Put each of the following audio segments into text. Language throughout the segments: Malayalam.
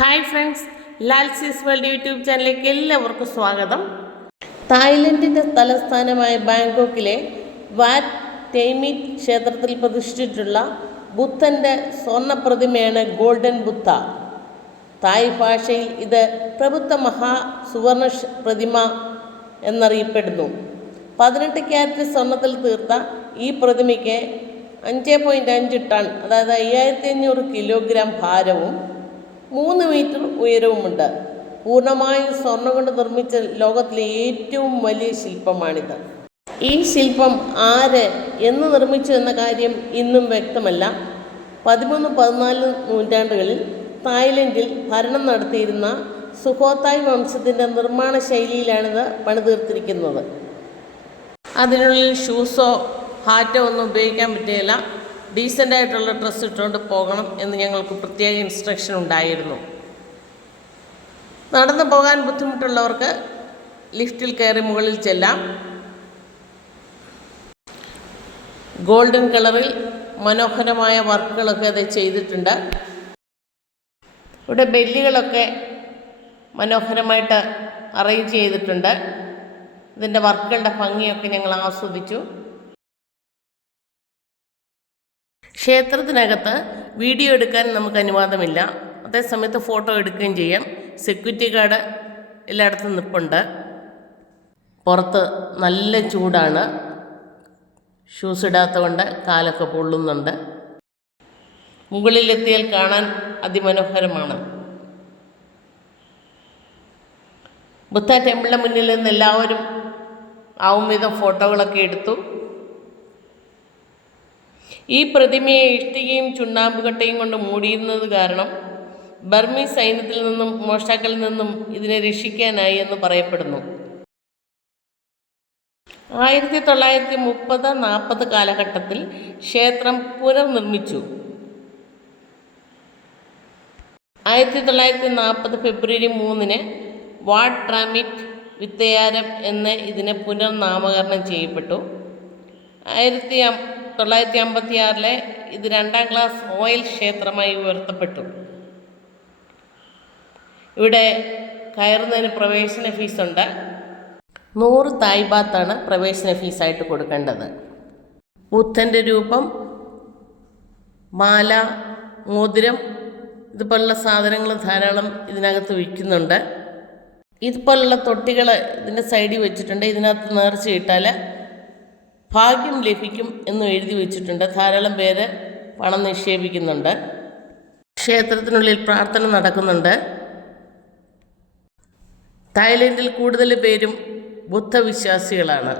ഹായ് ഫ്രണ്ട്സ്, ലാൽസീസ് വേൾഡ് യൂട്യൂബ് ചാനലിലേക്ക് എല്ലാവർക്കും സ്വാഗതം. തായ്ലൻഡിൻ്റെ തലസ്ഥാനമായ ബാങ്കോക്കിലെ വാറ്റ് ടെയ്മിറ്റ് ക്ഷേത്രത്തിൽ പ്രതിഷ്ഠിച്ചിട്ടുള്ള ബുദ്ധൻ്റെ സ്വർണ്ണ പ്രതിമയാണ് ഗോൾഡൻ ബുദ്ധ. തായ് ഭാഷയിൽ ഇത് പ്രബുദ്ധ സുവർണ പ്രതിമ എന്നറിയപ്പെടുന്നു. 18 ക്യാരറ്റ് സ്വർണ്ണത്തിൽ തീർത്ത ഈ പ്രതിമയ്ക്ക് 5.5 ടൺ, അതായത് 5500 കിലോഗ്രാം ഭാരവും 3 മീറ്റർ ഉയരവുമുണ്ട്. പൂർണ്ണമായും സ്വർണ്ണം കൊണ്ട് നിർമ്മിച്ച ലോകത്തിലെ ഏറ്റവും വലിയ ശില്പമാണിത്. ഈ ശില്പം ആര് എന്ന് നിർമ്മിച്ചു എന്ന കാര്യം ഇന്നും വ്യക്തമല്ല. 13-14 നൂറ്റാണ്ടുകളിൽ തായ്ലൻഡിൽ ഭരണം നടത്തിയിരുന്ന സുഖോത്തായ് വംശത്തിൻ്റെ നിർമ്മാണ ശൈലിയിലാണിത് പണിതീർത്തിരിക്കുന്നത്. അതിനുള്ളിൽ ഷൂസോ ഹാറ്റോ ഒന്നും ഉപയോഗിക്കാൻ പറ്റുകയില്ല. ഡീസൻ്റായിട്ടുള്ള ഡ്രസ്സ് ഇട്ടുകൊണ്ട് പോകണം എന്ന് ഞങ്ങൾക്ക് പ്രത്യേക ഇൻസ്ട്രക്ഷൻ ഉണ്ടായിരുന്നു. നടന്നു പോകാൻ ബുദ്ധിമുട്ടുള്ളവർക്ക് ലിഫ്റ്റിൽ കയറി മുകളിൽ ചെല്ലാം. ഗോൾഡൻ കളറിൽ മനോഹരമായ വർക്കുകളൊക്കെ അത് ചെയ്തിട്ടുണ്ട്. ഇവിടെ ബെല്ലുകളൊക്കെ മനോഹരമായിട്ട് അറേഞ്ച് ചെയ്തിട്ടുണ്ട്. ഇതിൻ്റെ വർക്കുകളുടെ ഭംഗിയൊക്കെ ഞങ്ങൾ ആസ്വദിച്ചു. ക്ഷേത്രത്തിനകത്ത് വീഡിയോ എടുക്കാൻ നമുക്ക് അനുവാദമില്ല. അതേസമയത്ത് ഫോട്ടോ എടുക്കുകയും ചെയ്യാം. സെക്യൂരിറ്റി ഗാർഡ് എല്ലായിടത്തും നിൽപ്പുണ്ട്. പുറത്ത് നല്ല ചൂടാണ്. ഷൂസ് ഇടാത്തതുകൊണ്ട് കാലൊക്കെ പൊള്ളുന്നുണ്ട്. മുകളിലെത്തിയാൽ കാണാൻ അതിമനോഹരമാണ്. ബുദ്ധ ടെമ്പിളിൻ്റെ മുന്നിൽ നിന്ന് എല്ലാവരും ആവും വിധം ഫോട്ടോകളൊക്കെ എടുത്തു. ഈ പ്രതിമയെ ഇഷ്ടികയും ചുണ്ണാമ്പുകട്ടയും കൊണ്ട് മൂടിയിരുന്നത് കാരണം ബർമീസ് സൈന്യത്തിൽ നിന്നും മോഷ്ടാക്കളിൽ നിന്നും ഇതിനെ രക്ഷിക്കാനായി എന്ന് പറയപ്പെടുന്നു. 1930-40 കാലഘട്ടത്തിൽ ക്ഷേത്രം പുനർനിർമ്മിച്ചു. 1940 ഫെബ്രുവരി 3-ന് വാട്ട് ട്രാമിറ്റ് വിത്തയാരം എന്ന് ഇതിനെ പുനർനാമകരണം ചെയ്യപ്പെട്ടു. 1956 ഇത് 2ാം ക്ലാസ് റോയൽ ക്ഷേത്രമായി ഉയർത്തപ്പെട്ടു. ഇവിടെ കയറുന്നതിന് പ്രവേശന ഫീസുണ്ട്. 100 തായ് ബാത്താണ് പ്രവേശന ഫീസായിട്ട് കൊടുക്കേണ്ടത്. ബുദ്ധൻ്റെ രൂപം, മാല, മോതിരം ഇതുപോലുള്ള സാധനങ്ങൾ ധാരാളം ഇതിനകത്ത് വിൽക്കുന്നുണ്ട്. ഇതുപോലുള്ള തൊട്ടികൾ ഇതിൻ്റെ സൈഡിൽ വെച്ചിട്ടുണ്ട്. ഇതിനകത്ത് നേർച്ചയിട്ടാൽ ഭാഗ്യം ലഭിക്കും എന്നും എഴുതി വെച്ചിട്ടുണ്ട്. ധാരാളം പേര് പണം നിക്ഷേപിക്കുന്നുണ്ട്. ക്ഷേത്രത്തിനുള്ളിൽ പ്രാർത്ഥന നടക്കുന്നുണ്ട്. തായ്ലൻഡിൽ കൂടുതൽ പേരും ബുദ്ധവിശ്വാസികളാണ്.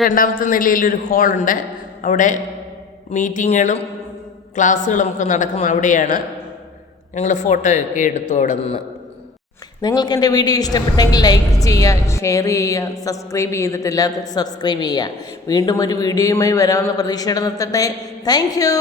2ാമത്തെ നിലയിലൊരു ഹാളുണ്ട്. അവിടെ മീറ്റിങ്ങുകളും ക്ലാസ്സുകളും ഒക്കെ നടക്കുന്ന അവിടെയാണ്. ഞങ്ങൾ ഫോട്ടോ ഒക്കെ എടുത്തു അവിടെ നിന്ന്. നിങ്ങൾക്ക് എൻ്റെ വീഡിയോ ഇഷ്ടപ്പെട്ടെങ്കിൽ ലൈക്ക് ചെയ്യുക, ഷെയർ ചെയ്യുക, സബ്സ്ക്രൈബ് ചെയ്തിട്ടില്ലാത്തവർ സബ്സ്ക്രൈബ് ചെയ്യുക. വീണ്ടും ഒരു വീഡിയോയുമായി വരാമെന്ന പ്രതീക്ഷയോടെ നിർത്തട്ടെ. Thank you.